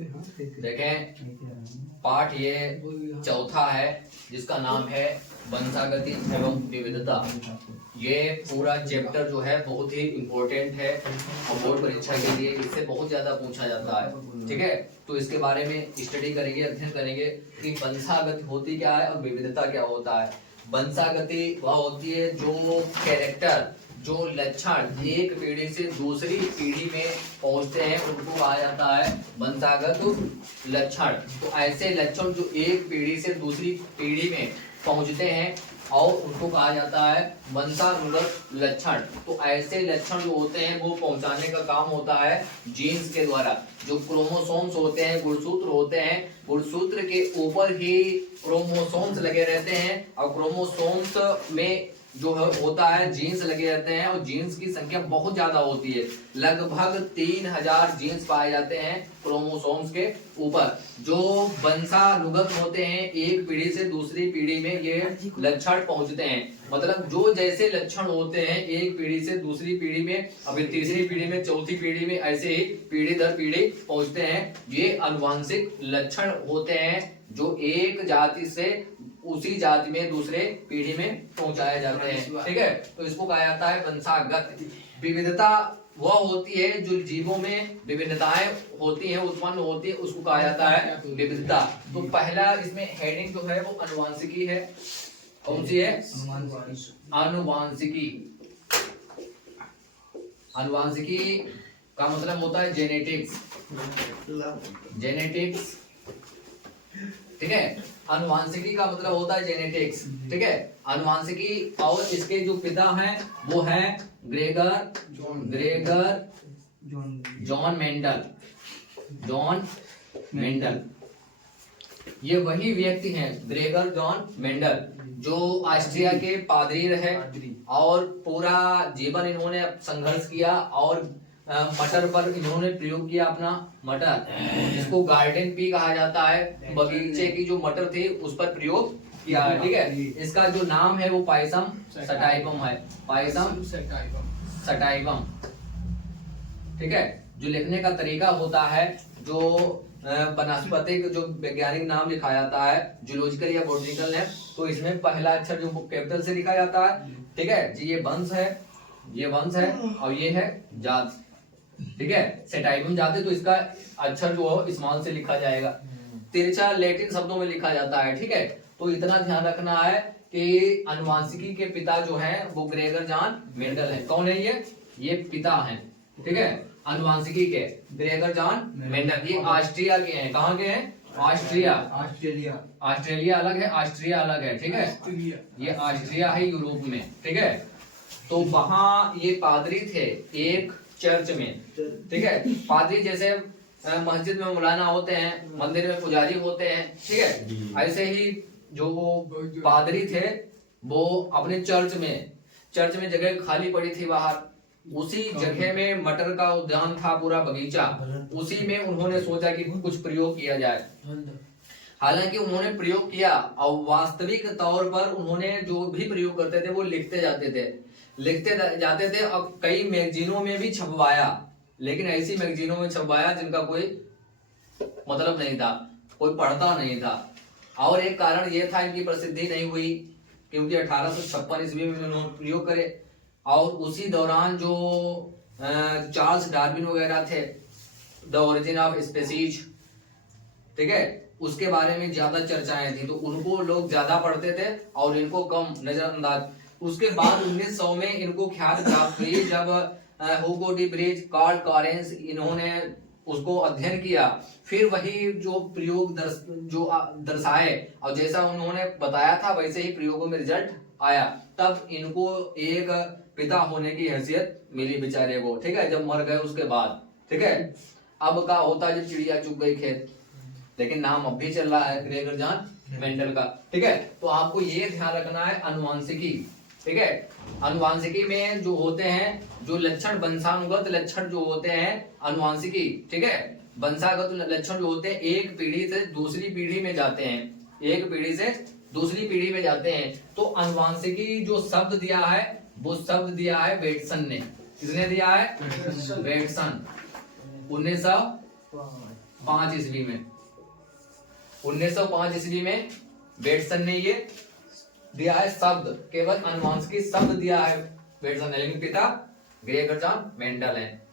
देखें पाठ ये चौथा है जिसका नाम है वंशागति एवं विविधता। ये पूरा चैप्टर जो है बहुत ही इम्पोर्टेंट है और बोर्ड परीक्षा के लिए इससे बहुत ज्यादा पूछा जाता है। ठीक है, तो इसके बारे में स्टडी करेंगे, अध्ययन करेंगे कि वंशागति होती क्या है और विविधता क्या होता है। वंशागति वह होती है जो कैरेक्टर, जो लक्षण एक पीढ़ी से दूसरी पीढ़ी में पहुंचते हैं उनको कहा जाता है वंशागत लक्षण। तो ऐसे लक्षण जो एक पीढ़ी से दूसरी पीढ़ी में पहुंचते हैं और उनको कहा जाता है वंशानुगत लक्षण। तो ऐसे लक्षण जो होते हैं वो पहुंचाने का काम होता है जीन्स के द्वारा। जो क्रोमोसोम्स होते हैं, गुणसूत्र होते हैं, गुणसूत्र के ऊपर ही क्रोमोसोम्स लगे रहते हैं और क्रोमोसोम्स में जो होता है जीन्स लगे रहते हैं और जीन्स की संख्या बहुत ज्यादा होती है। लगभग 3000 जीन्स पाए जाते हैं क्रोमोसोम्स के ऊपर जो वंशानुगत होते हैं। एक पीढ़ी से दूसरी पीढ़ी में ये लक्षण पहुंचते हैं। मतलब जो जैसे लक्षण होते हैं एक पीढ़ी से दूसरी पीढ़ी में, अभी तीसरी पीढ़ी में, चौथी पीढ़ी में, ऐसे ही पीढ़ी दर पीढ़ी पहुंचते हैं। ये आनुवांशिक लक्षण होते हैं जो एक जाति से उसी जाति में दूसरे पीढ़ी में पहुंचाए जाते हैं। ठीक है, तो इसको कहा जाता है वंशागत। विविधता वह होती है जो जीवों में विभिन्नताएं होती हैं, उत्पन्न होती है, उसको कहा जाता है विविधता। तो पहला इसमें हेडिंग जो है वो आनुवांशिकी है। कौन सी है? आनुवांशिकी। आनुवांशिकी का मतलब होता है जेनेटिक्स। जेनेटिक्स, ठीक है। आनुवांशिकी का मतलब होता है जेनेटिक्स। ठीक है, आनुवांशिकी और इसके जो पिता हैं वो है Gregor John Mendel. John Mendel ये वही व्यक्ति हैं, ग्रेगर जॉन मेंडल, जो ऑस्ट्रिया के पादरी रहे और पूरा जीवन इन्होंने संघर्ष किया और मटर पर इन्होंने प्रयोग किया अपना मटर, जिसको गार्डन पी कहा जाता है। बगीचे की जो मटर थी उस पर प्रयोग किया है। ठीक है, इसका जो नाम है वो पायसम सटाइवम है। पायसम सटाइवम। ठीक है, जो लिखने का तरीका होता है, जो वनस्पतिक जो वैज्ञानिक नाम लिखा जाता है, जूलॉजिकल या बॉटनिकल नेम, तो इसमें पहला अक्षर जो कैपिटल से लिखा जाता है। ठीक है जी, ये वंश है, ये वंश है और ये है जात। ठीक है, सेटाइवम जाते तो इसका अक्षर जो है स्मॉल से लिखा जाएगा। तिरछा लैटिन शब्दों में लिखा जाता है। ठीक है, तो इतना ध्यान रखना है कि आनुवांशिकी के पिता जो हैं वो ग्रेगर जॉन मेंडल हैं। कौन है ये पिता हैं। ठीक है, आनुवांशिकी के ग्रेगर जॉन मेंडल। ये ऑस्ट्रिया के हैं। कहाँ के हैं? ऑस्ट्रिया। ऑस्ट्रेलिया अलग है, ऑस्ट्रिया अलग है। ठीक है, ये ऑस्ट्रिया है यूरोप में। ठीक है, तो वहां ये पादरी थे एक चर्च में। ठीक है, पादरी जैसे मस्जिद में मौलाना होते हैं, मंदिर में पुजारी होते हैं। ठीक है, ऐसे ही जो पादरी थे वो अपने चर्च में जगह खाली पड़ी थी बाहर, उसी जगह में मटर का उद्यान था, पूरा बगीचा, उसी में उन्होंने सोचा कि कुछ प्रयोग किया जाए। हालांकि उन्होंने प्रयोग किया और वास्तविक तौर पर उन्होंने जो भी प्रयोग करते थे वो लिखते जाते थे और कई मैगजीनों में भी छपवाया, लेकिन ऐसी मैगजीनों में छपवाया जिनका कोई मतलब नहीं था, कोई पढ़ता नहीं था। और एक कारण यह था इनकी प्रसिद्धि नहीं हुई क्योंकि 1856 ईस्वी में उन्होंने प्रयोग करे और उसी दौरान जो चार्ल्स डार्विन वगैरह थे, द ओरिजिन ऑफ स्पीशीज, ठीक है, उसके बारे में ज्यादा चर्चाएं थी, तो उनको लोग ज्यादा पढ़ते थे और इनको कम नजरअंदाज। उसके बाद 1900 में इनको ख्याल प्राप्त हुई जब Hugo de Vries, Carl Correns, इन्होंने उसको अध्ययन किया, फिर वही जो प्रयोग दर्शाए और जैसा उन्होंने बताया था वैसे ही प्रयोगों में रिजल्ट आया, तब इनको एक पिता होने की हैसियत मिली बेचारे को। ठीक है, जब मर गए उसके बाद। ठीक है, अब का होता है जब चिड़िया चुग गई खेत, लेकिन नाम अब भी चल रहा है ग्रेगर जॉन मेंडल का। ठीक है, तो आपको ये ध्यान रखना है आनुवांशिकी। ठीक है, आनुवांशिकी में जो होते हैं जो लक्षण, वंशानुगत लक्षण जो होते हैं आनुवांशिकी। ठीक है, वंशागत लक्षण जो होते हैं एक पीढ़ी से दूसरी पीढ़ी में जाते हैं, एक पीढ़ी से दूसरी पीढ़ी में जाते हैं। तो आनुवांशिकी जो शब्द दिया है वो शब्द दिया है बेटसन ने। किसने दिया है? बेटसन। 1905 1905 ईस्वी में 1905 ईस्वी में बेटसन ने ये दिया है शब्द, केवल अनुवांशिकी शब्द दिया है बेटसन ने, लेकिन पिता ग्रेगर जॉन मेंडल है।